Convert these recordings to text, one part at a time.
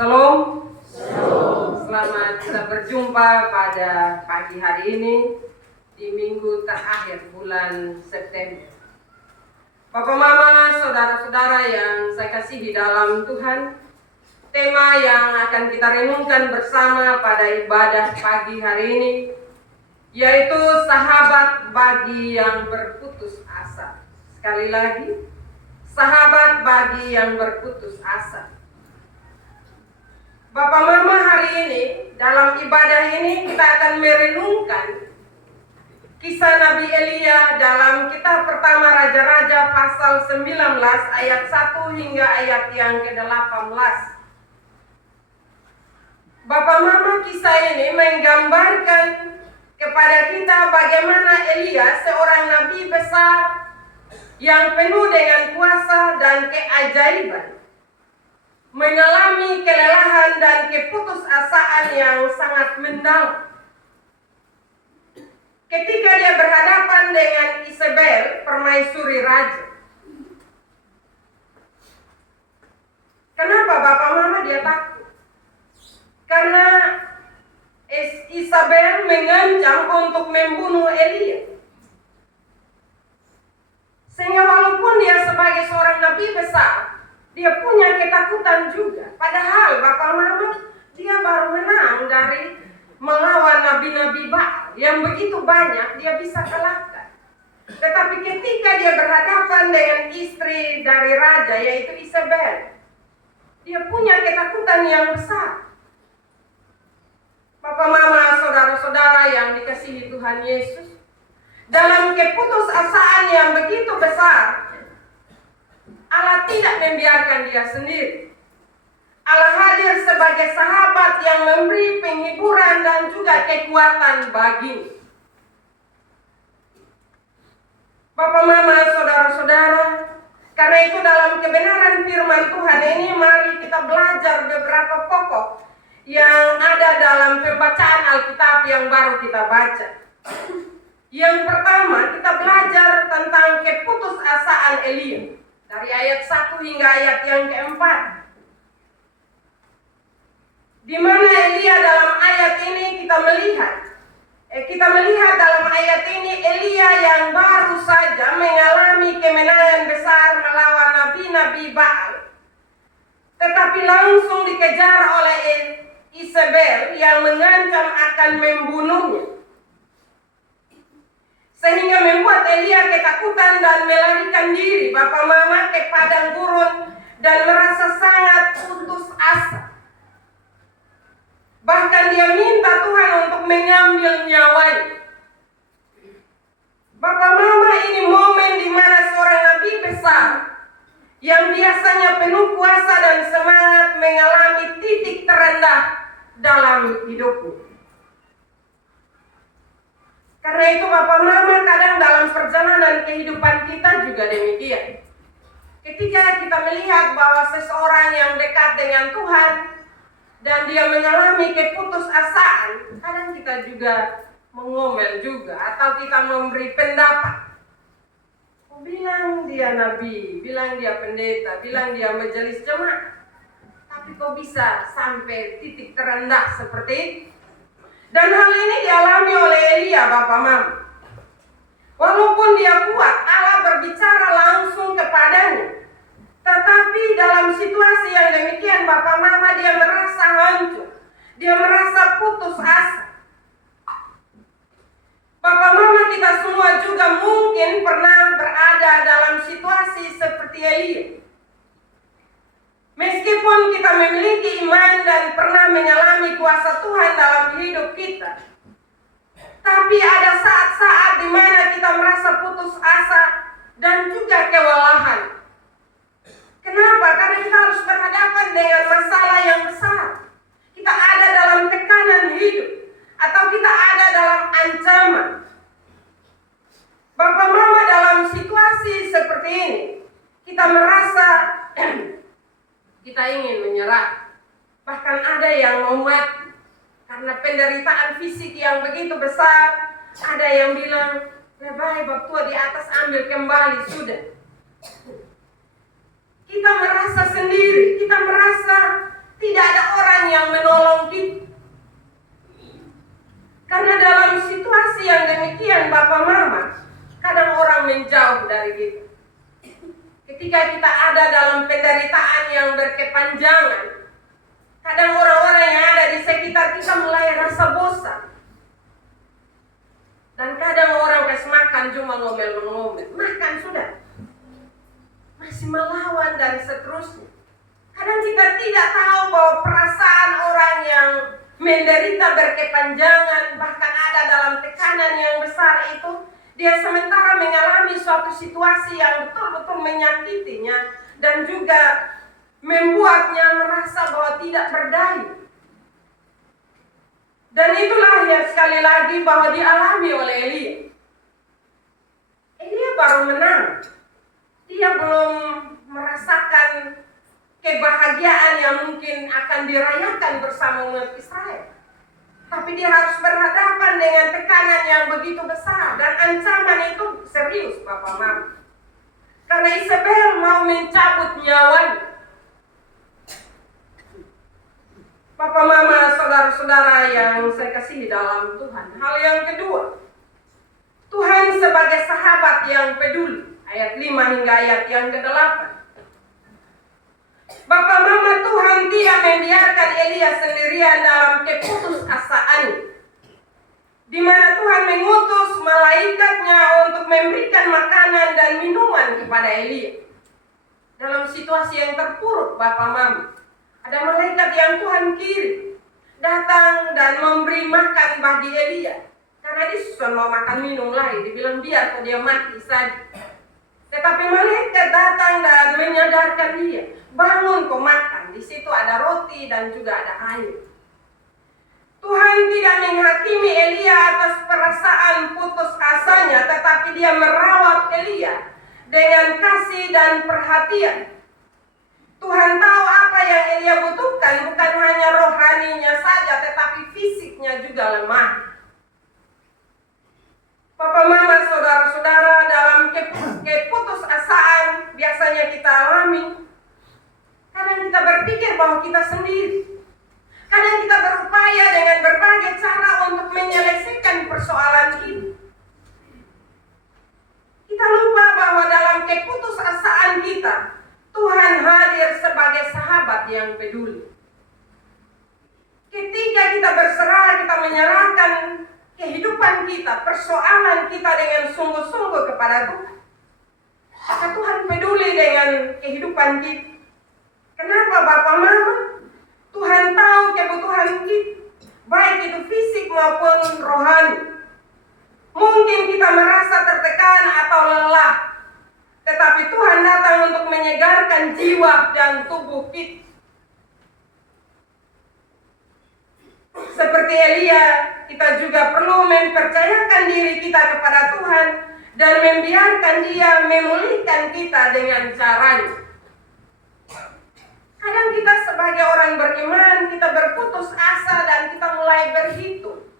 Salam. Selamat kita berjumpa pada pagi hari ini di minggu terakhir bulan September. Bapak, Mama, saudara-saudara yang saya kasihi dalam Tuhan, tema yang akan kita renungkan bersama pada ibadah pagi hari ini yaitu sahabat bagi yang berputus asa. Sekali lagi, sahabat bagi yang berputus asa. Bapak, Mama, hari ini dalam ibadah ini kita akan merenungkan kisah Nabi Elia dalam kitab pertama Raja-Raja pasal 19 ayat 1 hingga ayat yang ke-18. Bapak, Mama, kisah ini menggambarkan kepada kita bagaimana Elia, seorang nabi besar yang penuh dengan kuasa dan keajaiban, mengalami kelelahan dan keputusasaan yang sangat mendalam ketika dia berhadapan dengan Isabel, permaisuri raja. Kenapa Bapak, Mama, dia takut? Karena Isabel mengancam untuk membunuh Elia. Sehingga walaupun dia sebagai seorang nabi besar, dia punya ketakutan juga. Padahal Bapak, Mama, dia baru menang dari melawan nabi-nabi Baal yang begitu banyak dia bisa kalahkan. Tetapi ketika dia berhadapan dengan istri dari raja, yaitu Isabel, dia punya ketakutan yang besar. Bapak, Mama, saudara-saudara yang dikasihi Tuhan Yesus, dalam keputusasaan yang begitu besar, Allah tidak membiarkan dia sendiri. Allah hadir sebagai sahabat yang memberi penghiburan dan juga kekuatan baginya. Bapak, Mama, saudara-saudara, karena itu dalam kebenaran firman Tuhan ini mari kita belajar beberapa pokok yang ada dalam pembacaan Alkitab yang baru kita baca. Yang pertama, kita belajar tentang keputusasaan Elia dari ayat 1 hingga ayat yang keempat, di mana Elia dalam ayat ini kita melihat dalam ayat ini Elia yang baru saja mengalami kemenangan besar melawan nabi-nabi Baal, tetapi langsung dikejar oleh Isabel yang mengancam akan membunuhnya, sehingga membuat Elia ketakutan dan melarikan diri, Bapak, Mama, ke padang gurun dan merasa sangat putus asa. Bahkan dia minta Tuhan untuk mengambil nyawanya. Bapak, Mama, ini momen di mana seorang nabi besar yang biasanya penuh kuasa dan semangat mengalami titik terendah dalam hidupnya. Karena itu Bapak, Mama, kadang dalam perjalanan kehidupan kita juga demikian. Ketika kita melihat bahwa seseorang yang dekat dengan Tuhan dan dia mengalami keputusasaan, kadang kita juga mengomel juga, atau kita memberi pendapat. Bilang dia nabi, bilang dia pendeta, bilang dia majelis jemaat, tapi kok bisa sampai titik terendah seperti itu? Dan hal ini dialami oleh Elia, Bapak, Mama. Walaupun dia kuat, Allah berbicara langsung kepadanya, tetapi dalam situasi yang demikian, Bapak, Mama, dia merasa hancur, dia merasa putus asa. Bapak, Mama, kita semua juga mungkin pernah berada dalam situasi seperti Elia. Meskipun kita memiliki iman dan pernah mengalami kuasa Tuhan dalam hidup kita, tapi ada saat-saat di mana kita merasa putus asa dan juga kewalahan. Kenapa? Karena kita harus berhadapan dengan masalah yang besar. Kita ada dalam tekanan hidup, atau kita ada dalam ancaman. Bapak, Mama, dalam situasi seperti ini, kita merasa kita ingin menyerah. Bahkan ada yang mau mati karena penderitaan fisik yang begitu besar. Ada yang bilang, lebih baik Tua di atas ambil kembali sudah. Kita merasa sendiri, kita merasa Tidak ada orang yang menolong kita. Karena dalam situasi yang demikian Bapak Mama, kadang orang menjauh dari kita. Ketika kita ada dalam penderitaan yang berkepanjangan, kadang orang-orang yang ada di sekitar kita mulai rasa bosan. Dan kadang orang kasih makan cuma ngomel-ngomel. Makan sudah. Masih melawan dan seterusnya. Kadang kita tidak tahu bahwa perasaan orang yang menderita berkepanjangan, bahkan ada dalam tekanan yang besar itu, dia sementara mengalami suatu situasi yang betul-betul menyakitinya dan juga membuatnya merasa bahwa tidak berdaya. Dan itulah yang sekali lagi bahwa dialami oleh Elia. Elia baru menang. Dia belum merasakan kebahagiaan yang mungkin akan dirayakan bersama umat Israel. Tapi dia harus berhadapan dengan tekanan yang begitu besar. Dan ancaman itu serius Bapak Mama. Karena Isabel mau mencabut nyawanya. Bapak Mama, saudara-saudara yang saya kasihi dalam Tuhan. Hal yang kedua, Tuhan sebagai sahabat yang peduli. Ayat 5 hingga ayat yang ke-8. Bapak Mama, Tuhan tidak membiarkan Elia sendirian dalam keputusasaan, di mana Tuhan mengutus malaikatnya untuk memberikan makanan dan minuman kepada Elia. Dalam situasi yang terpuruk Bapak Mama, ada malaikat yang Tuhan kirim datang dan memberi makan bagi Elia. Karena dia susah mau makan minum lagi, dibilang biar dia mati saja. Tetapi malaikat datang dan menyadarkan dia, bangun kau makan. Di situ ada roti dan juga ada air. Tuhan tidak menghakimi Elia atas perasaan putus asanya, tetapi dia merawat Elia dengan kasih dan perhatian. Tuhan tahu apa yang Elia butuhkan, bukan hanya rohaninya saja, tetapi fisiknya juga lemah. Bapak Mama, saudara-saudara, dalam keputusasaan biasanya kita alami. Kadang kita berpikir bahwa kita sendiri. Kadang kita berupaya dengan berbagai cara untuk menyelesaikan persoalan kita. Kita lupa bahwa dalam keputusasaan kita, Tuhan hadir sebagai sahabat yang peduli. Ketika kita berserah, kita menyerahkan kehidupan kita, persoalan kita dengan sungguh-sungguh kepada Tuhan, maka Tuhan peduli dengan kehidupan kita. Kenapa Bapak Mama? Tuhan tahu kebutuhan kita, baik itu fisik maupun rohani. Mungkin kita merasa tertekan atau lelah, tetapi Tuhan datang untuk menyegarkan jiwa dan tubuh kita. Seperti Elia, kita juga perlu mempercayakan diri kita kepada Tuhan dan membiarkan Dia memulihkan kita dengan caranya. Kadang kita sebagai orang beriman, kita berputus asa dan kita mulai berhitung.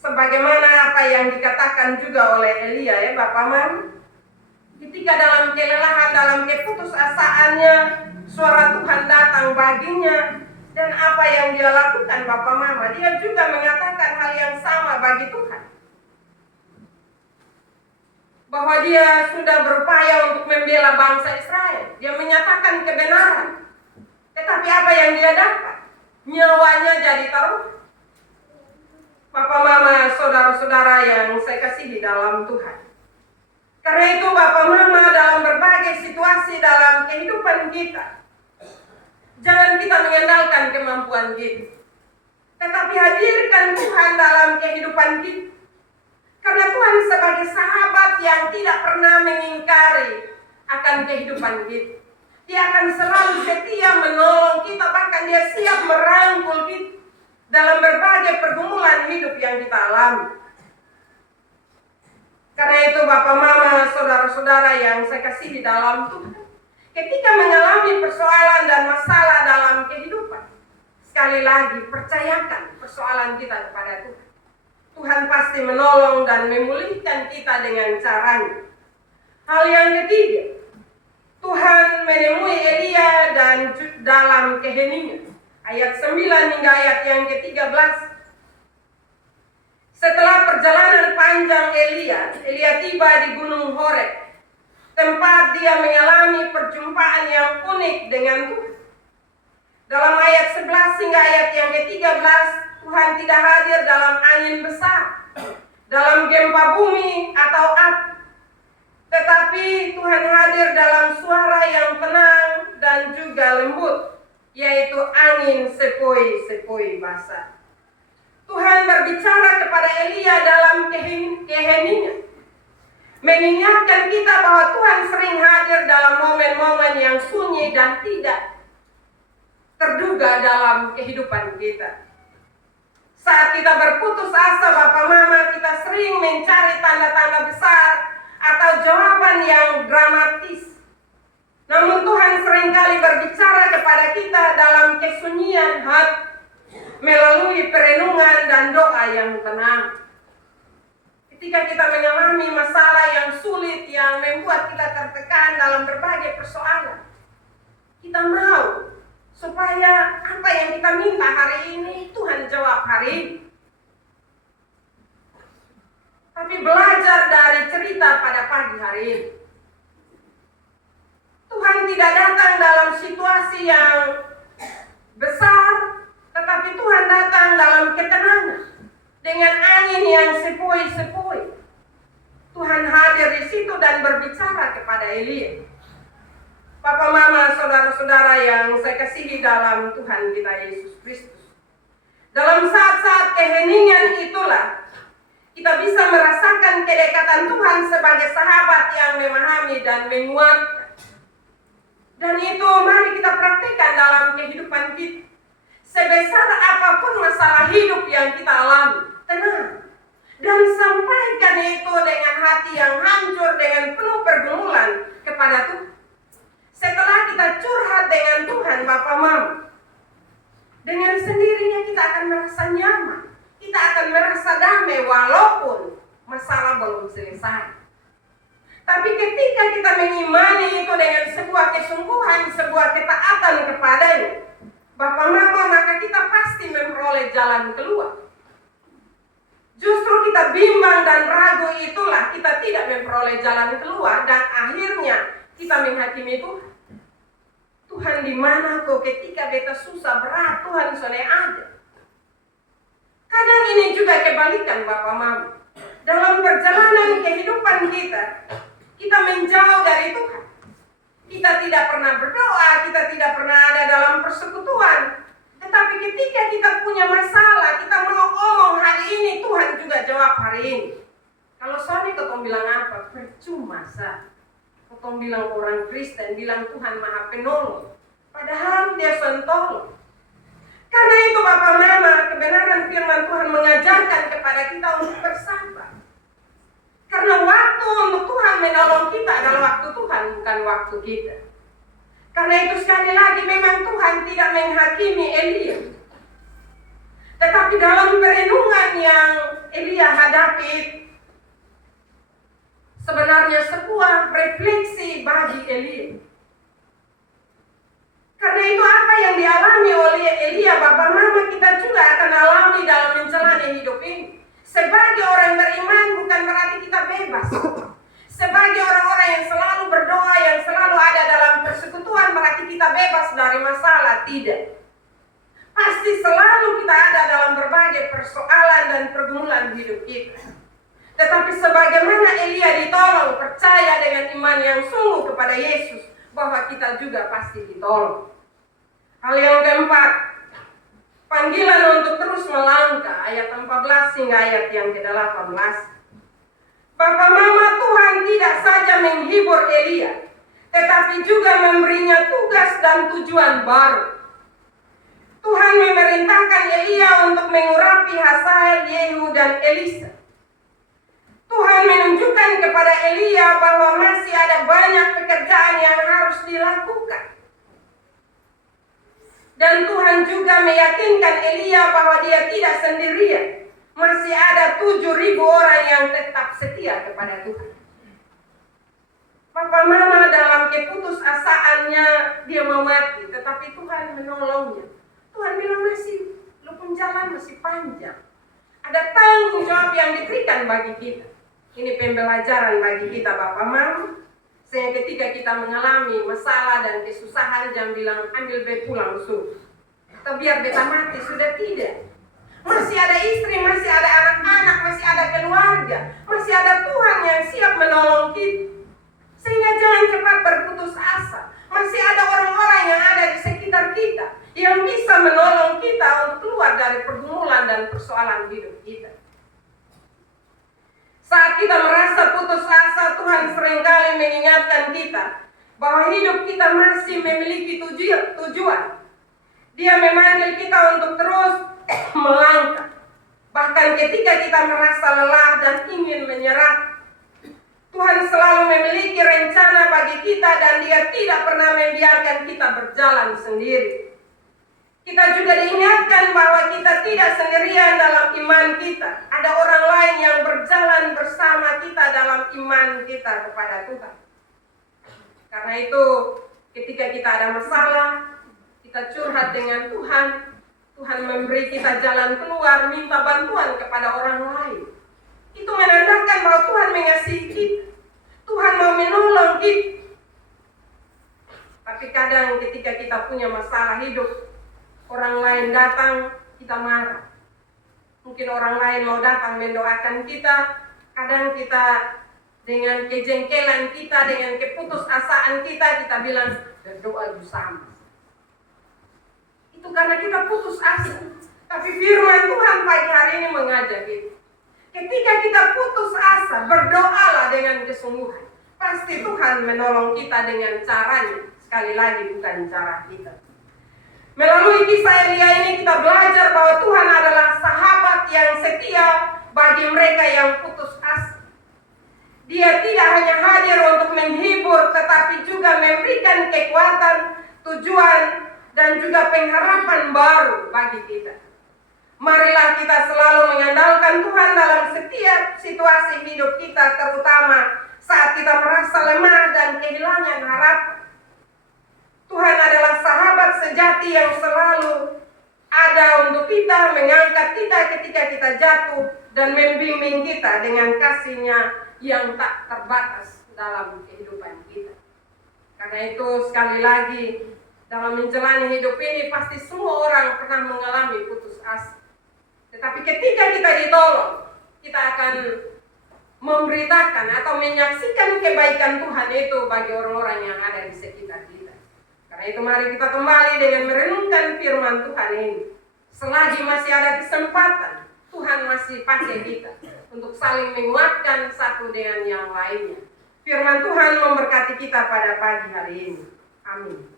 Sebagaimana apa yang dikatakan juga oleh Elia ya Bapak Mama. Ketika dalam kelelahan, dalam keputusasaannya, suara Tuhan datang baginya. Dan apa yang dia lakukan Bapak Mama, dia juga mengatakan hal yang sama bagi Tuhan. Bahwa dia sudah berupaya untuk membela bangsa Israel. Dia menyatakan kebenaran. Tetapi apa yang dia dapat? Nyawanya jadi taruhan. Bapak Mama, saudara-saudara yang saya kasihi dalam Tuhan. Karena itu Bapak Mama, dalam berbagai situasi dalam kehidupan kita, jangan kita mengandalkan kemampuan kita, tetapi hadirkan Tuhan dalam kehidupan kita. Karena Tuhan sebagai sahabat yang tidak pernah mengingkari akan kehidupan kita. Dia akan selalu setia menolong kita, bahkan Dia siap merangkul kita dalam berbagai pergumulan hidup yang kita alami. Karena itu Bapak Mama, saudara-saudara yang saya kasihi dalam Tuhan, ketika mengalami persoalan dan masalah dalam kehidupan, sekali lagi percayakan persoalan kita kepada Tuhan. Tuhan pasti menolong dan memulihkan kita dengan caranya. Hal yang ketiga, Tuhan menemui Elia dan dalam keheningan. ayat 9 hingga ayat yang ke-13. Setelah perjalanan panjang Elia tiba di Gunung Horeb, tempat dia mengalami perjumpaan yang unik dengan Tuhan. Dalam ayat 11 hingga ayat yang ke-13, Tuhan tidak hadir dalam angin besar, dalam gempa bumi atau api. Tetapi Tuhan hadir dalam suara yang tenang dan juga lembut, yaitu angin sepoi-sepoi basah. Tuhan berbicara kepada Elia dalam keheningan, mengingatkan kita bahwa Tuhan sering hadir dalam momen-momen yang sunyi dan tidak terduga dalam kehidupan kita. Saat kita berputus asa, Bapak Mama, kita sering mencari tanda-tanda besar atau jawaban yang dramatis. Namun Tuhan seringkali berbicara kepada kita dalam kesunyian hati, melalui perenungan dan doa yang tenang. Ketika kita mengalami masalah yang sulit, yang membuat kita tertekan dalam berbagai persoalan, kita mau supaya apa yang kita minta hari ini, Tuhan jawab hari ini. Tapi belajar dari cerita pada pagi hari ini, Tuhan tidak datang dalam situasi yang besar, tetapi Tuhan datang dalam ketenangan, dengan angin yang sepoi-sepoi. Tuhan hadir di situ dan berbicara kepada Elia. Papa, Mama, saudara-saudara yang saya kasihi dalam Tuhan kita Yesus Kristus, dalam saat-saat keheningan itulah kita bisa merasakan kedekatan Tuhan sebagai sahabat yang memahami dan menguatkan. Dan itu mari kita praktikkan dalam kehidupan kita. Sebesar apapun masalah hidup yang kita alami, tenang. Dan sampaikan itu dengan hati yang hancur, dengan penuh pergumulan kepada Tuhan. Setelah kita curhat dengan Tuhan, Bapak Mama, dengan sendirinya kita akan merasa nyaman. Kita akan merasa damai walaupun masalah belum selesai. Tapi ketika kita mengimani itu dengan sebuah kesungguhan, sebuah ketaatan kepadanya, Bapak Mama, maka kita pasti memperoleh jalan keluar. Justru kita bimbang dan ragu itulah kita tidak memperoleh jalan keluar dan akhirnya kita menghakimi Tuhan. Tuhan di mana kok ketika beta susah berat, Tuhan sudah ada. Kadang ini juga kebalikan Bapak Mama. Dalam perjalanan kehidupan kita menjauh dari Tuhan. Kita tidak pernah berdoa, kita tidak pernah ada dalam persekutuan. Tetapi ketika kita punya masalah, kita mau ngomong hari ini, Tuhan juga jawab hari ini. Kalau soalnya kau bilang apa? Percuma sah. Kau bilang orang Kristen, bilang Tuhan Maha Penolong. Padahal dia sentol. Karena itu Bapak Mama, kebenaran firman Tuhan mengajarkan kepada kita untuk bersabar. Karena waktu untuk Tuhan menolong kita adalah waktu Tuhan, bukan waktu kita. Karena itu sekali lagi memang Tuhan tidak menghakimi Elia. Tetapi dalam perenungan yang Elia hadapi, sebenarnya sebuah refleksi bagi Elia. Karena itu apa yang dialami oleh Elia, Bapak Mama, kita juga akan alami dalam menjalani hidup ini. Sebagai orang beriman bukan berarti kita bebas. Sebagai orang-orang yang selalu berdoa, yang selalu ada dalam persekutuan, berarti kita bebas dari masalah. Tidak. Pasti selalu kita ada dalam berbagai persoalan dan pergumulan hidup kita. Tetapi sebagaimana Elia ditolong, percaya dengan iman yang sungguh kepada Yesus, bahwa kita juga pasti ditolong. Hal yang keempat, panggilan untuk terus melangkah, ayat 14 hingga ayat yang ke-18. Bapak Mama, Tuhan tidak saja menghibur Elia, tetapi juga memberinya tugas dan tujuan baru. Tuhan memerintahkan Elia untuk mengurapi Hazael, Yehu, dan Elisa. Tuhan menunjukkan kepada Elia bahwa masih ada banyak pekerjaan yang harus dilakukan. Dan Tuhan juga meyakinkan Elia bahwa dia tidak sendirian. Masih ada 7.000 orang yang tetap setia kepada Tuhan. Bapak Mama dalam keputusasaannya dia mau mati, tetapi Tuhan menolongnya. Tuhan bilang masih, lupun jalan masih panjang. Ada tanggung jawab yang diberikan bagi kita. Ini pembelajaran bagi kita Bapak Mama. Sehingga ketika kita mengalami masalah dan kesusahan, jangan bilang ambil be pulang suruh. Atau biar beta mati, sudah tidak. Masih ada istri, masih ada anak-anak, masih ada keluarga, masih ada Tuhan yang siap menolong kita. Sehingga jangan cepat berputus asa. Masih ada orang-orang yang ada di sekitar kita yang bisa menolong kita untuk keluar dari pergumulan dan persoalan hidup kita. Saat kita merasa putus asa, Tuhan seringkali mengingatkan kita bahwa hidup kita masih memiliki tujuan. Dia memanggil kita untuk terus melangkah. Bahkan ketika kita merasa lelah dan ingin menyerah, Tuhan selalu memiliki rencana bagi kita dan Dia tidak pernah membiarkan kita berjalan sendiri. Kita juga diingatkan bahwa kita tidak sendirian dalam iman kita. Ada orang lain yang berjalan bersama kita dalam iman kita kepada Tuhan. Karena itu, ketika kita ada masalah, kita curhat dengan Tuhan, Tuhan memberi kita jalan keluar, minta bantuan kepada orang lain. Itu menandakan bahwa Tuhan mengasihi kita. Tuhan mau menolong kita. Tapi kadang ketika kita punya masalah hidup, orang lain datang, kita marah. Mungkin orang lain mau datang mendoakan kita. Kadang kita dengan kejengkelan kita, dengan keputusasaan kita bilang berdoa bersama. Itu karena kita putus asa. Tapi firman Tuhan pagi hari ini mengajak kita. Ketika kita putus asa, berdoalah dengan kesungguhan. Pasti Tuhan menolong kita dengan caranya. Sekali lagi bukan cara kita. Melalui kisah Elia ini kita belajar bahwa Tuhan adalah sahabat yang setia bagi mereka yang putus asa. Dia tidak hanya hadir untuk menghibur, tetapi juga memberikan kekuatan, tujuan, dan juga pengharapan baru bagi kita. Marilah kita selalu mengandalkan Tuhan dalam setiap situasi hidup kita, terutama saat kita merasa lemah dan kehilangan harapan. Tuhan adalah sahabat sejati yang selalu ada untuk kita, mengangkat kita ketika kita jatuh, dan membimbing kita dengan kasih-Nya yang tak terbatas dalam kehidupan kita. Karena itu sekali lagi, dalam menjalani hidup ini pasti semua orang pernah mengalami putus asa. Tetapi ketika kita ditolong, kita akan memberitakan atau menyaksikan kebaikan Tuhan itu bagi orang-orang yang ada di sekitar kita. Karena itu mari kita kembali dengan merenungkan firman Tuhan ini. Selagi masih ada kesempatan, Tuhan masih pakai kita untuk saling menguatkan satu dengan yang lainnya. Firman Tuhan memberkati kita pada pagi hari ini. Amin.